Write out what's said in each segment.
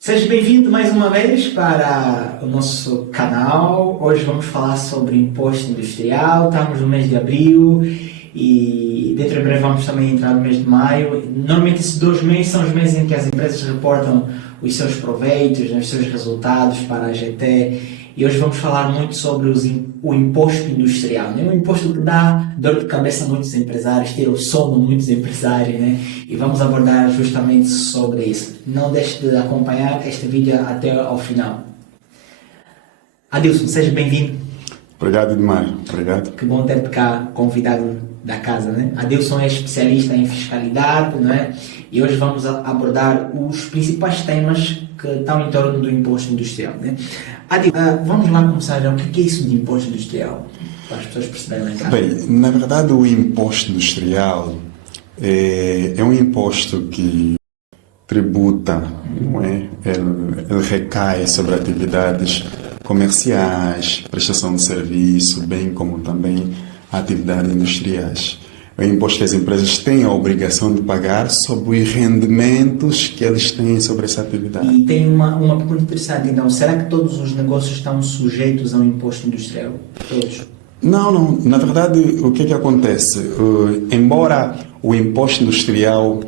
Seja bem-vindo mais uma vez para o nosso canal. Hoje vamos falar sobre imposto industrial. Estamos no mês de abril e dentro de breve vamos também entrar no mês de maio. Normalmente esses 2 meses são os meses em que as empresas reportam os seus proveitos, os seus resultados para a GT. E hoje vamos falar muito sobre o imposto industrial, né? Um imposto que dá dor de cabeça a muitos empresários, tira o sono a muitos empresários, né? E vamos abordar justamente sobre isso. Não deixe de acompanhar este vídeo até ao final. Adilson, seja bem-vindo. Obrigado demais, obrigado. Que bom ter-te cá convidado da casa, né? Adilson é especialista em fiscalidade, não é? E hoje vamos abordar os principais temas que estão em torno do imposto industrial, né? Adilson, vamos lá começar já. O que é isso de imposto industrial? Para as pessoas perceberem lá em casa. Bem, na verdade o imposto industrial é um imposto que tributa, não é? Ele recai sobre atividades comerciais, prestação de serviço, bem como também atividades industriais. É um imposto que as empresas têm a obrigação de pagar sobre os rendimentos que eles têm sobre essa atividade. E tem uma pergunta interessante, então, será que todos os negócios estão sujeitos ao imposto industrial? Todos? Não. Na verdade, o que acontece? Embora o imposto industrial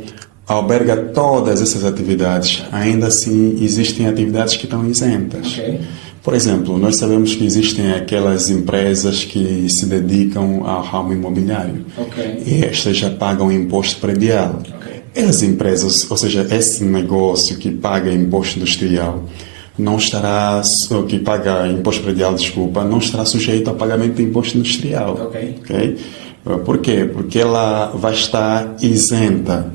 alberga todas essas atividades, ainda assim existem atividades que estão isentas. Okay. Por exemplo, nós sabemos que existem aquelas empresas que se dedicam ao ramo imobiliário. Okay. E estas já pagam imposto predial. Okay. Essas empresas, ou seja, esse negócio que paga imposto industrial, não estará, que paga imposto predial, desculpa, não estará sujeito ao pagamento de imposto industrial. Okay. Por quê? Porque ela vai estar isenta.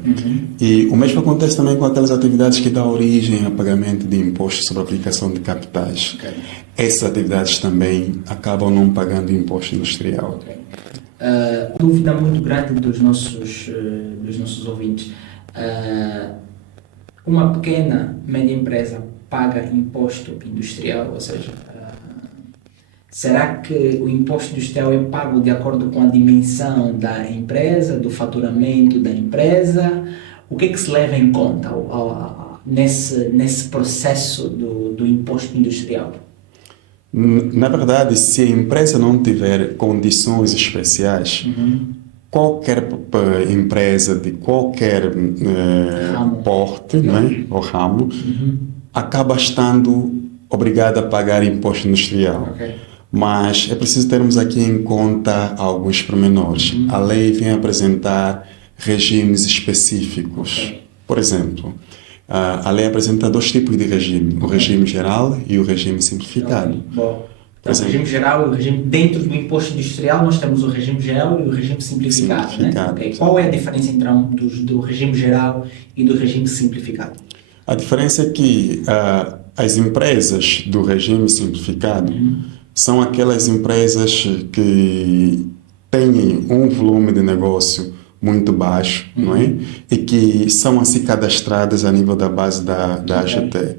E o mesmo acontece também com aquelas atividades que dão origem a pagamento de imposto sobre a aplicação de capitais. Okay. Essas atividades também acabam não pagando imposto industrial. Okay. Dúvida muito grande dos nossos ouvintes. Uma pequena, média empresa paga imposto industrial, ou seja, será que o imposto industrial é pago de acordo com a dimensão da empresa, do faturamento da empresa? O que é que se leva em conta nesse processo do imposto industrial? Na verdade, se a empresa não tiver condições especiais, qualquer empresa de qualquer porte, né, ou ramo, acaba estando obrigada a pagar imposto industrial. Okay. Mas é preciso termos aqui em conta alguns pormenores. A lei vem apresentar regimes específicos. Okay. Por exemplo, a lei apresenta 2 tipos de regime, o regime geral e o regime simplificado. Okay. Bom. Então, o regime geral, dentro do imposto industrial, nós temos o regime geral e o regime simplificado. Né? Okay. Qual é a diferença entre do regime geral e do regime simplificado? A diferença é que as empresas do regime simplificado são aquelas empresas que têm um volume de negócio muito baixo, não é? E que são assim cadastradas a nível da base da AGT. Okay.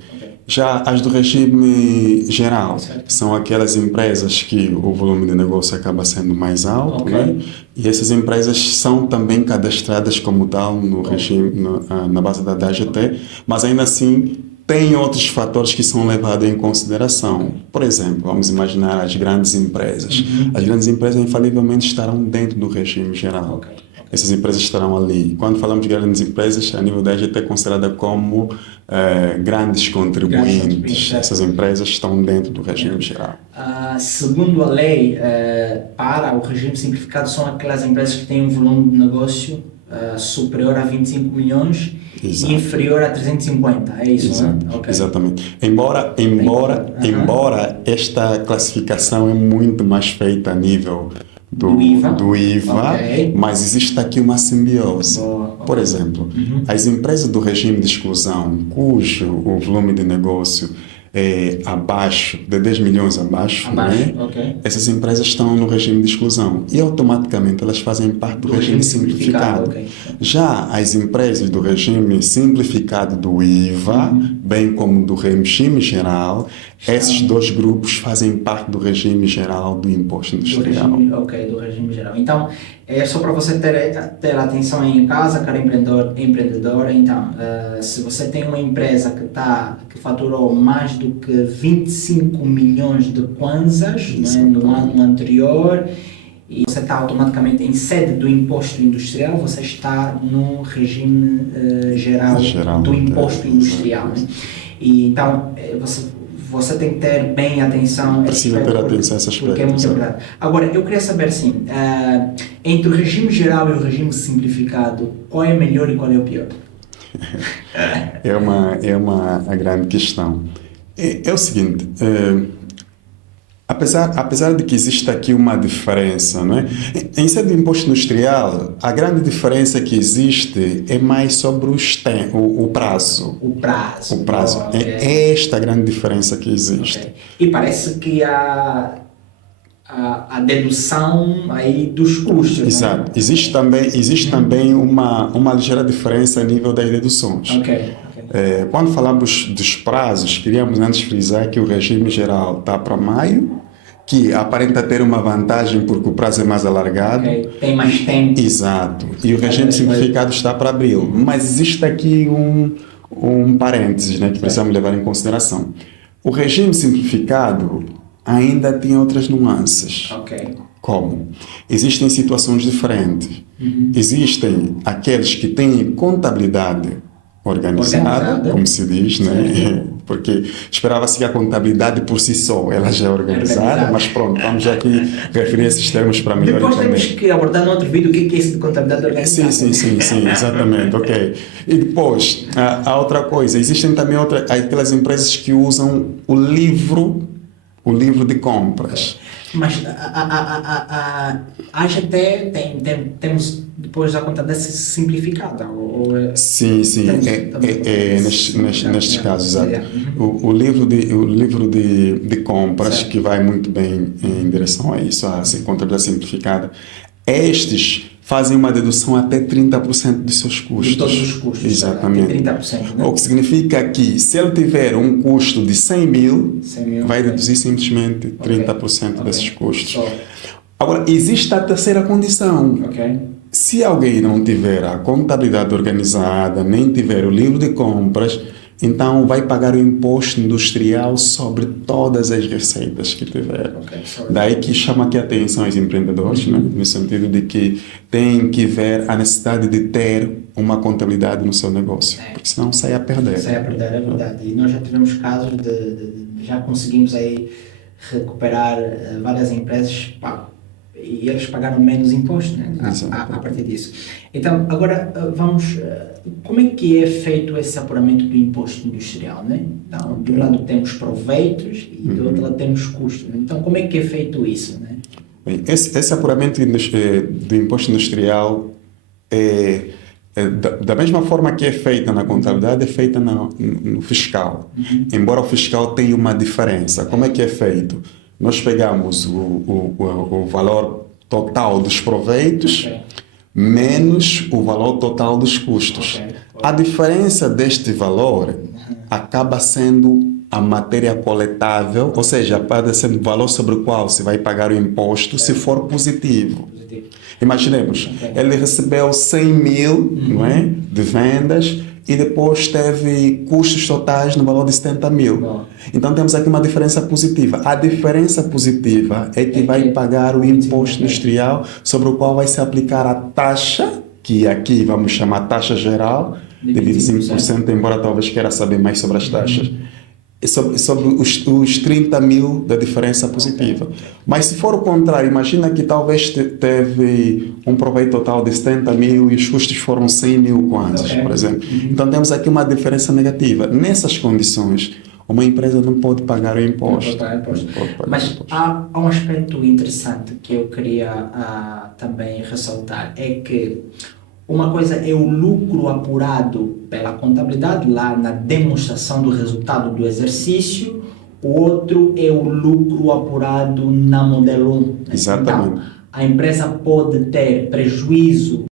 Já as do regime geral são aquelas empresas que o volume de negócio acaba sendo mais alto, né? E essas empresas são também cadastradas como tal no regime, na base da AGT, mas ainda assim tem outros fatores que são levados em consideração. Por exemplo, vamos imaginar as grandes empresas. As grandes empresas infalivelmente estarão dentro do regime geral. Essas empresas estarão ali. Quando falamos de grandes empresas, a nível da AGT é considerada como grandes contribuintes. Essas empresas estão dentro do regime geral. Segundo a lei, para o regime simplificado, são aquelas empresas que têm um volume de negócio superior a 25 milhões Exato. E inferior a 350, é isso? Exato. Né? Okay. Exatamente. Embora esta classificação é muito mais feita a nível do IVA, okay. Mas existe aqui uma simbiose. Por exemplo, as empresas do regime de exclusão, cujo o volume de negócio é abaixo, de 10 milhões abaixo, né? Okay. Essas empresas estão no regime de exclusão e automaticamente elas fazem parte do regime simplificado. Okay. Já as empresas do regime simplificado do IVA, bem como do regime geral, esses 2 grupos fazem parte do regime geral do imposto industrial. Do regime geral. Então, É só para você ter atenção aí em casa, cara empreendedora. Então, se você tem uma empresa que faturou mais do que 25 milhões de kwanzas, né, no ano anterior, e você está automaticamente em sede do imposto industrial, você está no regime geral do imposto industrial. Né? E então, você tem que ter bem atenção. Precisa ter atenção a esse aspecto. Porque é muito importante. Agora, eu queria saber assim, entre o regime geral e o regime simplificado, qual é melhor e qual é o pior? É uma grande questão. É o seguinte, apesar de que existe aqui uma diferença, não é? Em sede do imposto industrial, a grande diferença que existe é mais sobre o prazo. O prazo. O prazo. Okay. É esta a grande diferença que existe. Okay. E parece que a dedução aí dos custos. Exato. Né? Existe também uma ligeira diferença a nível das deduções. Ok. Quando falamos dos prazos, queríamos antes frisar que o regime geral está para maio, que aparenta ter uma vantagem porque o prazo é mais alargado. Okay. Tem mais tempo. Exato. E o regime simplificado está para abril. Mas existe aqui um parênteses, né, que precisamos levar em consideração. O regime simplificado ainda tem outras nuances. Ok. Como? Existem situações diferentes. Existem aqueles que têm contabilidade organizada, como se diz, né? Porque esperava-se que a contabilidade por si só, ela já é organizada, mas pronto, vamos aqui referir esses termos para melhor entender. Depois temos que abordar no outro vídeo o que é isso de contabilidade organizada. Sim, exatamente, ok. E depois, a outra coisa, existem também aquelas empresas que usam o livro de compras. Mas acho até temos depois a contabilidade simplificada. Sim, nestes casos, exato. O livro de compras, certo, que vai muito bem em direção a isso, a contabilidade simplificada, estes fazem uma dedução até 30% dos seus custos. De todos os custos. Exatamente. Até 30%. Né? O que significa que, se ele tiver um custo de 100 mil, vai deduzir simplesmente 30% desses custos. Agora, existe a terceira condição. Se alguém não tiver a contabilidade organizada, nem tiver o livro de compras, então vai pagar o imposto industrial sobre todas as receitas que tiver. Daí que chama aqui a atenção aos empreendedores, né? No sentido de que tem que ver a necessidade de ter uma contabilidade no seu negócio, porque senão sai a perder. Sai a perder, é verdade. E nós já tivemos casos já conseguimos aí recuperar várias empresas, e eles pagaram menos imposto, né? a partir disso. Então, agora vamos... Como é que é feito esse apuramento do imposto industrial, né? Então, de um lado temos proveitos e do outro lado temos custos. Então, como é que é feito isso, né? Bem, esse apuramento do imposto industrial da mesma forma que é feita na contabilidade, é feita no fiscal. Embora o fiscal tenha uma diferença. Como é que é feito? Nós pegamos o valor total dos proveitos menos o valor total dos custos. A diferença deste valor acaba sendo a matéria coletável, ou seja, pode ser o valor sobre o qual se vai pagar o imposto se for positivo. Imaginemos, ele recebeu 100 mil não é, de vendas e depois teve custos totais no valor de 70 mil. Então temos aqui uma diferença positiva. A diferença positiva é que vai pagar o imposto industrial sobre o qual vai se aplicar a taxa, que aqui vamos chamar taxa geral, de 25%, embora talvez queira saber mais sobre as taxas. Sobre os 30 mil da diferença positiva. Mas se for o contrário, imagina que talvez teve um proveito total de 70 mil e os custos foram 100 mil kwanzas, por exemplo. Então temos aqui uma diferença negativa. Nessas condições, uma empresa não pode pagar o imposto. Mas há um aspecto interessante que eu queria também ressaltar, é que uma coisa é o lucro apurado pela contabilidade, lá na demonstração do resultado do exercício, o outro é o lucro apurado na modelo 1. Exatamente. Então, a empresa pode ter prejuízo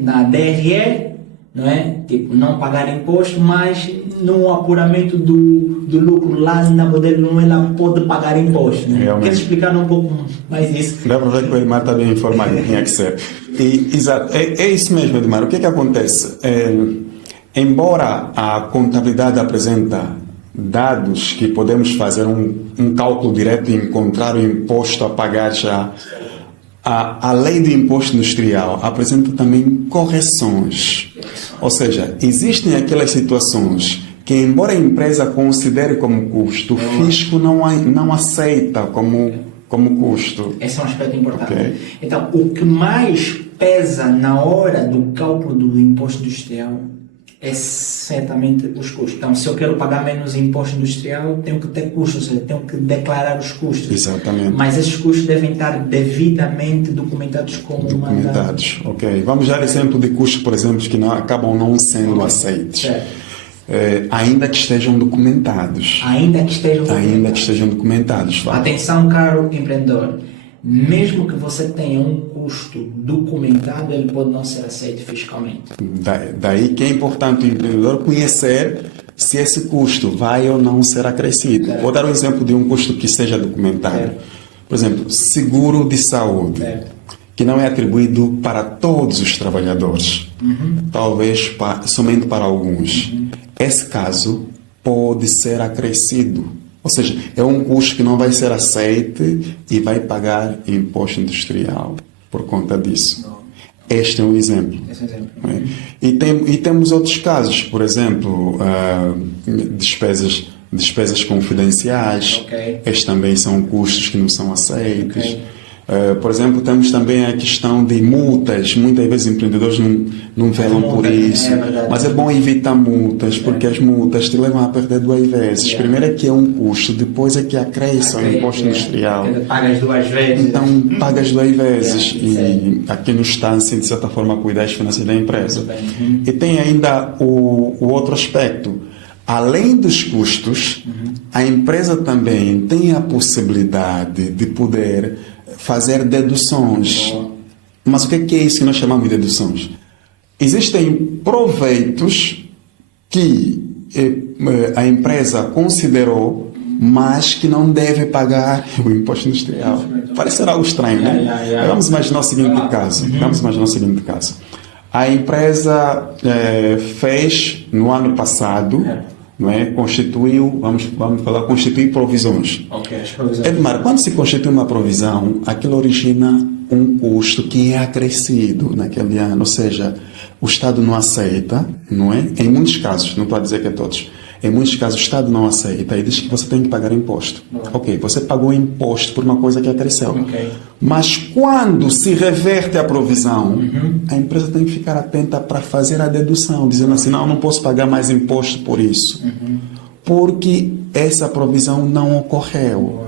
na DRE não é? Tipo, não pagar imposto, mas no apuramento do lucro lá na modelo 1 ela pode pagar imposto, né? Realmente. Queres explicar um pouco mais isso? Dá para ver que o Edmar está bem informado, tinha que ser. Exato, é isso mesmo, Edmar. O que acontece? Embora a contabilidade apresenta dados que podemos fazer um cálculo direto e encontrar o imposto a pagar já, a lei do imposto industrial apresenta também correções. Ou seja, existem aquelas situações que, embora a empresa considere como custo, o fisco não aceita como custo. Esse é um aspecto importante. Okay. Então, o que mais pesa na hora do cálculo do imposto industrial é certamente os custos. Então, se eu quero pagar menos imposto industrial, tenho que ter custos, ou seja, tenho que declarar os custos. Exatamente. Mas esses custos devem estar devidamente documentados como documentados. Ok. Vamos dar exemplo de custos, por exemplo, que acabam não sendo aceitos. Certo. Ainda que estejam documentados. Ainda que estejam documentados. Vale. Atenção, caro empreendedor. Mesmo que você tenha um custo documentado, ele pode não ser aceito fiscalmente. Daí que é importante o empreendedor conhecer se esse custo vai ou não ser acrescido. Certo. Vou dar um exemplo de um custo que seja documentado. Certo. Por exemplo, seguro de saúde, certo, que não é atribuído para todos os trabalhadores, talvez somente para alguns. Esse caso pode ser acrescido. Ou seja, é um custo que não vai ser aceito e vai pagar imposto industrial por conta disso. Não. Este é um exemplo. É? E temos outros casos, por exemplo, despesas confidenciais. Okay. Estes também são custos que não são aceitos. Okay. Por exemplo, temos também a questão de multas. Muitas vezes empreendedores não velam por isso. Mas é bom evitar multas, porque as multas te levam a perder duas vezes. Primeiro é que é um custo, depois é que acresce ao imposto industrial. Pagas duas vezes. Então, pagas duas vezes. E aqui não está, assim, de certa forma, a cuidar das finanças da empresa. E tem ainda o outro aspecto. Além dos custos, a empresa também tem a possibilidade de poder fazer deduções. Mas o que é isso que nós chamamos de deduções? Existem proveitos que a empresa considerou, mas que não deve pagar o imposto industrial. Parecerá algo estranho, né? Vamos imaginar o seguinte caso. A empresa fez no ano passado, não é? Constituiu provisões. Ok, as provisões. Edmar, quando se constitui uma provisão, aquilo origina um custo que é acrescido naquele ano, ou seja, o Estado não aceita, não é? Em muitos casos, não estou a dizer que é todos, em muitos casos o Estado não aceita e diz que você tem que pagar imposto. Ok, você pagou imposto por uma coisa que acresceu. Okay. Mas quando se reverte a provisão, a empresa tem que ficar atenta para fazer a dedução, dizendo assim, não posso pagar mais imposto por isso. Porque essa provisão não ocorreu.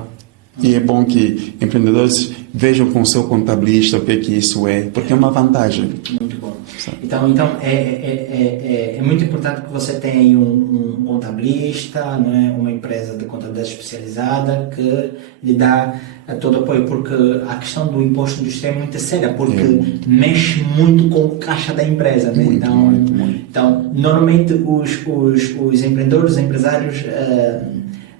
E é bom que empreendedores vejam com o seu contabilista o que isso é, porque é uma vantagem. Muito bom. Então é muito importante que você tenha aí um contabilista, não é? Uma empresa de contabilidade especializada que lhe dá todo o apoio, porque a questão do imposto industrial é muito séria, porque mexe muito com o caixa da empresa. Né? Muito. Então, normalmente os empreendedores, os empresários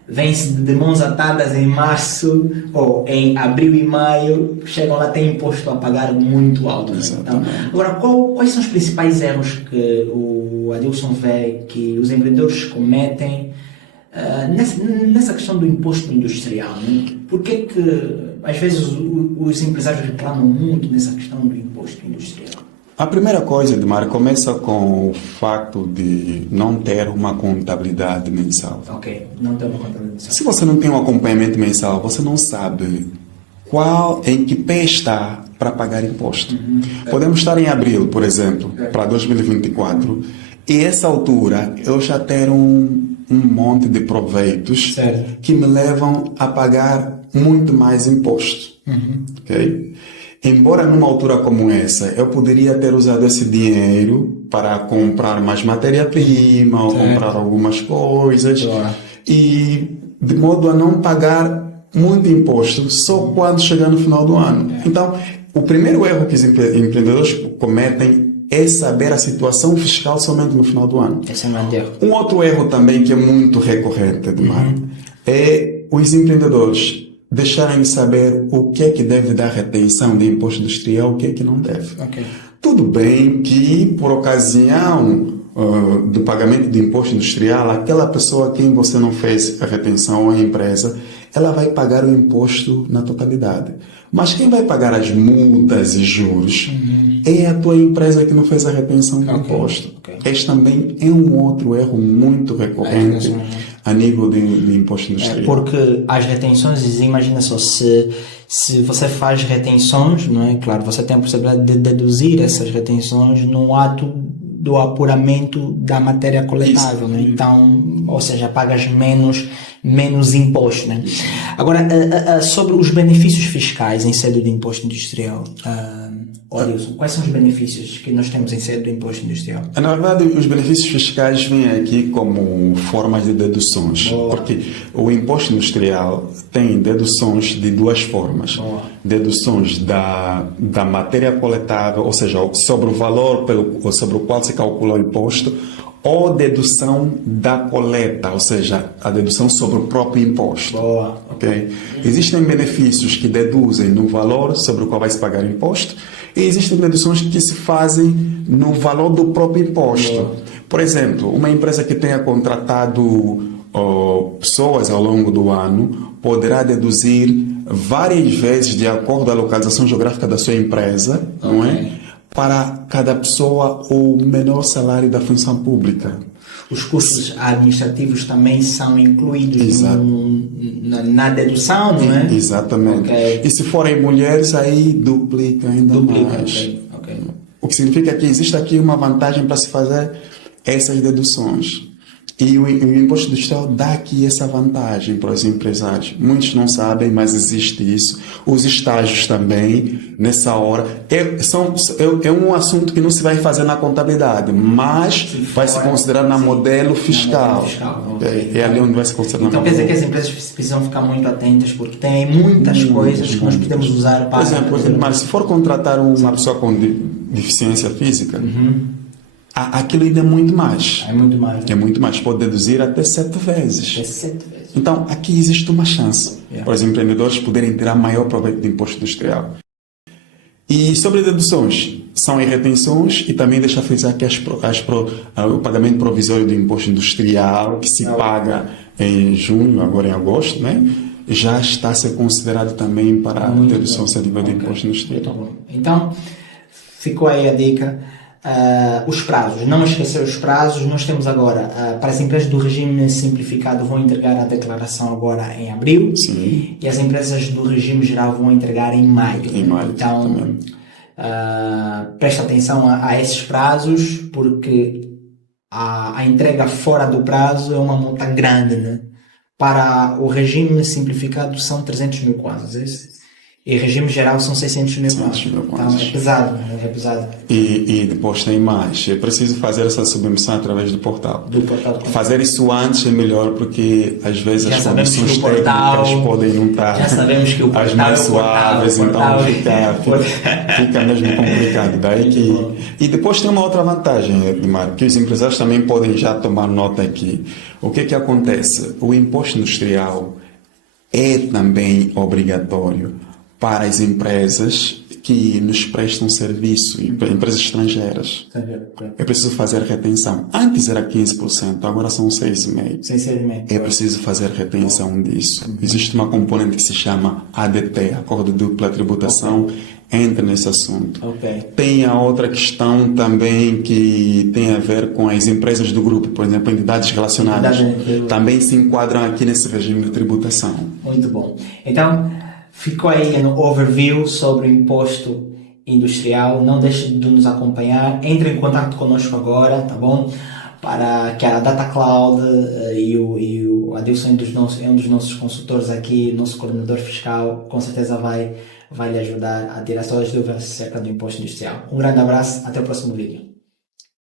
vêm-se de mãos atadas em março ou em abril e maio, chegam lá, têm imposto a pagar muito alto. Né? Então, agora, quais são os principais erros que o Adilson vê que os empreendedores cometem nessa questão do imposto industrial? Né? Por que às vezes os empresários reclamam muito nessa questão do imposto industrial? A primeira coisa, Edmar, começa com o facto de não ter uma contabilidade mensal. Ok, não ter uma contabilidade mensal. Se você não tem um acompanhamento mensal, você não sabe em que pé está para pagar imposto. Podemos estar em abril, por exemplo, para 2024, e essa altura eu já ter um monte de proveitos que me levam a pagar muito mais imposto. Ok? Embora numa altura como essa, eu poderia ter usado esse dinheiro para comprar mais matéria-prima ou comprar algumas coisas e de modo a não pagar muito imposto só quando chegar no final do ano. Então, o primeiro erro que os empreendedores cometem é saber a situação fiscal somente no final do ano. Esse é um grande erro. Um outro erro também que é muito recorrente, Edmar, é os empreendedores deixarem de saber o que é que deve dar retenção de imposto industrial, o que é que não deve. Ok. Tudo bem que, por ocasião do pagamento de imposto industrial, aquela pessoa a quem você não fez a retenção ou a empresa, ela vai pagar o imposto na totalidade. Mas quem vai pagar as multas e juros é a tua empresa que não fez a retenção do imposto. Ok. Este também é um outro erro muito recorrente a nível de imposto industrial. Porque as retenções, imagina só, se você faz retenções, não é? Claro, você tem a possibilidade de deduzir essas retenções no ato do apuramento da matéria coletável, né? Então, ou seja, pagas menos imposto, né? Agora, sobre os benefícios fiscais em sede do imposto industrial, Wilson, quais são os benefícios que nós temos em sede do imposto industrial? Na verdade, os benefícios fiscais vêm aqui como formas de deduções, porque o imposto industrial tem deduções de duas formas. Deduções da matéria coletável, ou seja, sobre o valor sobre o qual se calcula o imposto, ou dedução da coleta, ou seja, a dedução sobre o próprio imposto. Okay? Existem benefícios que deduzem no valor sobre o qual vai se pagar o imposto, e existem deduções que se fazem no valor do próprio imposto. Por exemplo, uma empresa que tenha contratado pessoas ao longo do ano poderá deduzir várias vezes, de acordo com a localização geográfica da sua empresa, não é? Para cada pessoa o menor salário da função pública. Os custos administrativos também são incluídos na dedução, não é? Exatamente. Okay. E se forem mulheres, aí duplica ainda mais. Okay. O que significa que existe aqui uma vantagem para se fazer essas deduções. E o imposto industrial dá aqui essa vantagem para os empresários. Muitos não sabem, mas existe isso. Os estágios também, nessa hora. É um assunto que não se vai fazer na contabilidade, mas vai se considerar na modelo fiscal. É ali onde vai se considerar. Então quer dizer que as empresas precisam ficar muito atentas, porque tem muitas coisas que nós podemos usar para... Por exemplo, mas se for contratar uma pessoa com deficiência física... Aquilo ainda é muito mais. É muito mais. É muito mais. Pode deduzir até 7 vezes. Então, aqui existe uma chance para os empreendedores poderem tirar maior proveito do imposto industrial. E sobre deduções, são as retenções e também deixa frisar que o pagamento provisório do imposto industrial, que se paga em junho, agora em agosto, né? Já está a ser considerado também para a dedução a nível do imposto industrial. Então, ficou aí a dica. Os prazos, não esquecer os prazos. Nós temos agora, para as empresas do regime simplificado vão entregar a declaração agora em abril. Sim. E as empresas do regime geral vão entregar em maio. Então, presta atenção a esses prazos, porque a entrega fora do prazo é uma multa grande, né? Para o regime simplificado são 300 mil quase. E regime geral são 600 mil quase. Então é pesado. E depois tem mais. É preciso fazer essa submissão através do portal. Fazer isso antes é melhor, porque às vezes as condições técnicas podem não estar já sabemos que o portal as mais suaves, então fica mesmo complicado. E depois tem uma outra vantagem, Edmar, que os empresários também podem já tomar nota aqui. O que acontece? O imposto industrial é também obrigatório para as empresas que nos prestam serviço, empresas estrangeiras. É preciso fazer retenção. Antes era 15%, agora são 6,5%. É preciso fazer retenção disso. Existe uma componente que se chama ADT, Acordo de Dupla Tributação, entra nesse assunto. Tem a outra questão também que tem a ver com as empresas do grupo, por exemplo, entidades relacionadas, também se enquadram aqui nesse regime de tributação. Muito bom. Então, ficou aí no overview sobre o imposto industrial. Não deixe de nos acompanhar. Entre em contato conosco agora, tá bom? Para que a Data Cloud e o Adilson é um dos nossos consultores aqui, nosso coordenador fiscal, com certeza vai lhe ajudar a tirar todas as dúvidas acerca do imposto industrial. Um grande abraço, até o próximo vídeo.